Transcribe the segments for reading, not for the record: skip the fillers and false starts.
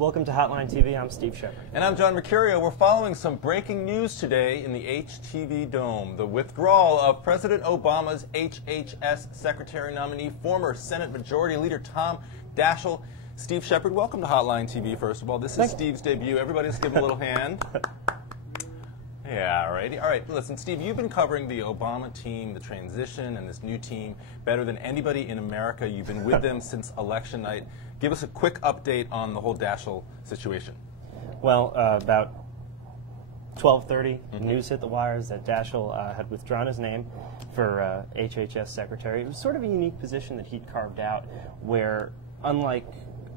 Welcome to Hotline TV. I'm Steve Shepard. And I'm John Mercurio. We're following some breaking news today in the HTV Dome. The withdrawal of President Obama's HHS Secretary nominee, former Senate Majority Leader Tom Daschle. Steve Shepard, welcome to Hotline TV, first of all. This is Steve's debut. Everybody just give him a little hand. Yeah, all right. All right, listen, Steve, you've been covering the Obama team, the transition, and this new team better than anybody in America. You've been with them since election night. Give us a quick update on the whole Daschle situation. Well, about 12:30, news hit the wires that Daschle had withdrawn his name for HHS Secretary. It was sort of a unique position that he'd carved out where, unlike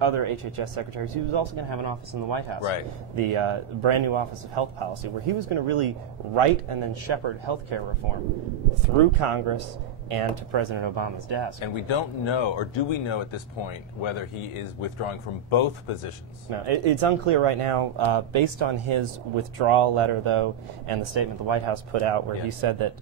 other HHS secretaries, he was also going to have an office in the White House. Right. The brand new Office of Health Policy, where he was going to really write and then shepherd health care reform through Congress and to President Obama's desk. And we don't know, or do we know at this point, whether he is withdrawing from both positions? No, it's unclear right now. Based on his withdrawal letter, though, and the statement the White House put out where he said that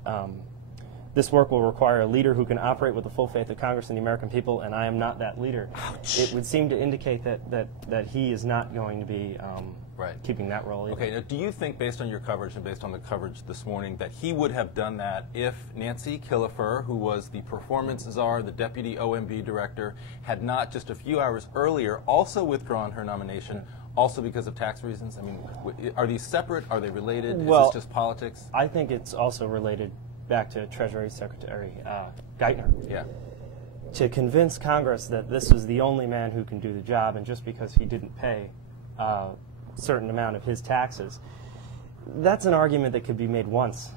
this work will require a leader who can operate with the full faith of Congress and the American people, and I am not that leader. Ouch. It would seem to indicate that he is not going to be keeping that role either. Okay, now do you think, based on your coverage and based on the coverage this morning, that he would have done that if Nancy Killefer, who was the performance czar, the deputy OMB director, had not just a few hours earlier also withdrawn her nomination, also because of tax reasons? I mean, are these separate? Are they related? Well, is this just politics? I think it's also related back to Treasury Secretary Geithner. Yeah. To convince Congress that this is the only man who can do the job, and just because he didn't pay a certain amount of his taxes, that's an argument that could be made once,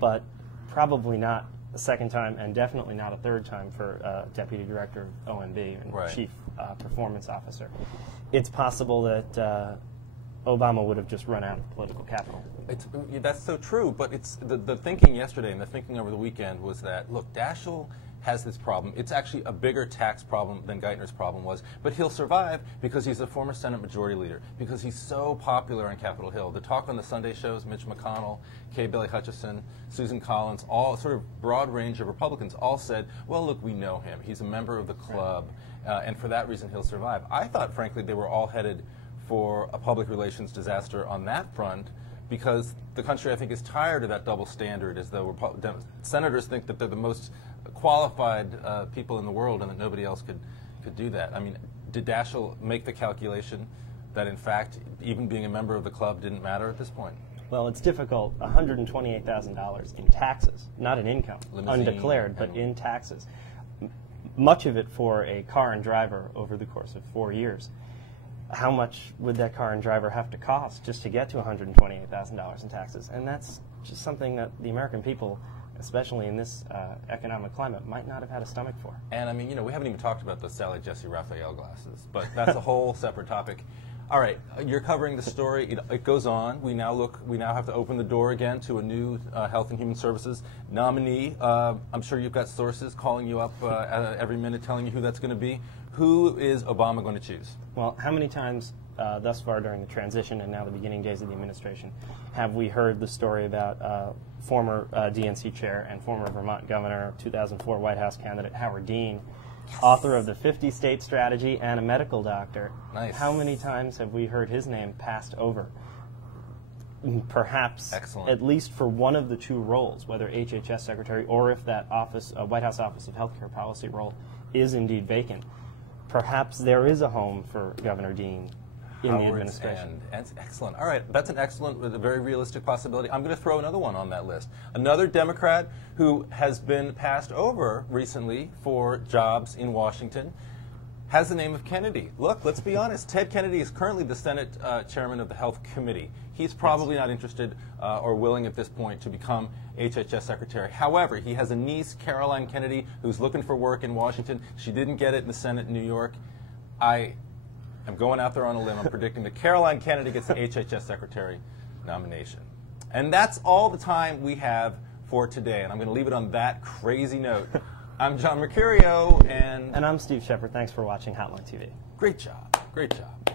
but probably not a second time, and definitely not a third time for Deputy Director of OMB and Chief Performance Officer. It's possible that Obama would have just run out of political capital. That's so true, but it's the thinking yesterday and the thinking over the weekend was that, look, Daschle has this problem. It's actually a bigger tax problem than Geithner's problem was, but he'll survive because he's a former Senate Majority Leader, because he's so popular on Capitol Hill. The talk on the Sunday shows, Mitch McConnell, Kay Bailey Hutchison, Susan Collins, all sort of broad range of Republicans all said, well, look, we know him. He's a member of the club, and for that reason he'll survive. I thought, frankly, they were all headed for a public relations disaster on that front, because the country, I think, is tired of that double standard, as though senators think that they're the most qualified people in the world and that nobody else could do that. I mean, did Daschle make the calculation that, in fact, even being a member of the club didn't matter at this point? Well, it's difficult. $128,000 in taxes, not in income, undeclared, but in taxes. Much of it for a car and driver over the course of 4 years. How much would that car and driver have to cost just to get to $128,000 in taxes? And that's just something that the American people, especially in this economic climate, might not have had a stomach for. And I mean, you know, we haven't even talked about the Sally Jesse Raphael glasses, but that's a whole separate topic. All right, you're covering the story. It goes on. We now have to open the door again to a new Health and Human Services nominee. I'm sure you've got sources calling you up every minute, telling you who that's going to be. Who is Obama going to choose? Well, how many times thus far during the transition and now the beginning days of the administration have we heard the story about former DNC chair and former Vermont governor, 2004 White House candidate Howard Dean, author of the 50-state strategy and a medical doctor? Nice. How many times have we heard his name passed over? Perhaps at least for one of the two roles, whether HHS Secretary or if that office, White House Office of Healthcare Policy role, is indeed vacant. Perhaps there is a home for Governor Dean in the administration. Excellent. All right, that's an excellent, a very realistic possibility. I'm going to throw another one on that list. Another Democrat who has been passed over recently for jobs in Washington has the name of Kennedy. Look, let's be honest. Ted Kennedy is currently the Senate chairman of the Health Committee. He's probably not interested or willing at this point to become HHS Secretary. However, he has a niece, Caroline Kennedy, who's looking for work in Washington. She didn't get it in the Senate in New York. I'm going out there on a limb. I'm predicting that Caroline Kennedy gets the HHS Secretary nomination. And that's all the time we have for today. And I'm going to leave it on that crazy note. I'm John Mercurio, and I'm Steve Shepard. Thanks for watching Hotline TV. Great job. Great job.